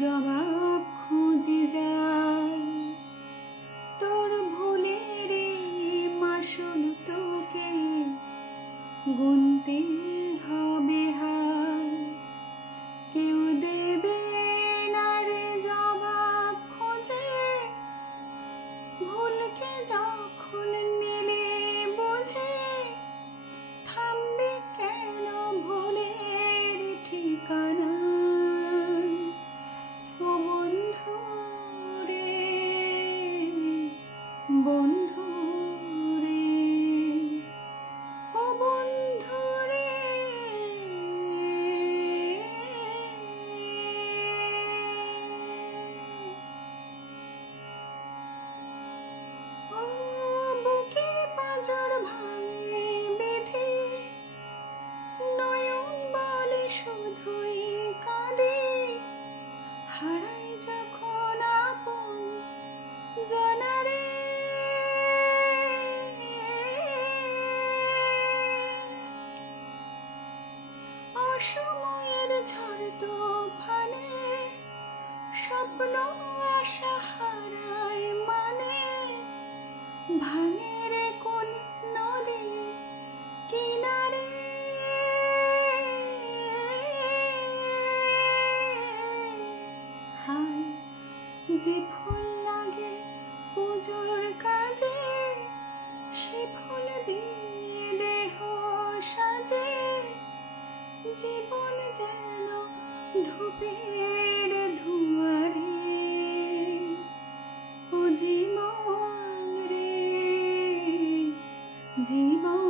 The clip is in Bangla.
জবাব খুঁজে যায়। তোর ভুলের মাসুল তোকে গুনতে হবে হায়। কেউ দেবে না রে জবাব খুঁজে, ভুলকে যখন নিলে বুঝে। থামবে কেন ভুলের ঠিকানায়? ও বন্ধু রে, বন্ধু রে, ও বন্ধু রে। ও বুকের পাঁজর ভাঙে বেঁধে, নয়ন বলে শুধুই কাঁদে। হারাই যখন আপন জনারে, অসময়ের ঝড় তুফানে স্বপ্ন আশা হারায় মানে। ভাঙে রে কোন নদীর কিনারে, হায় যে ফুল লাগে পুজোর কাজে, সে ফুল দিয়ে দেহ সাজে। জীবন যেন ধূপের ধোঁয়ারে, ও জীবন রে, জীবন।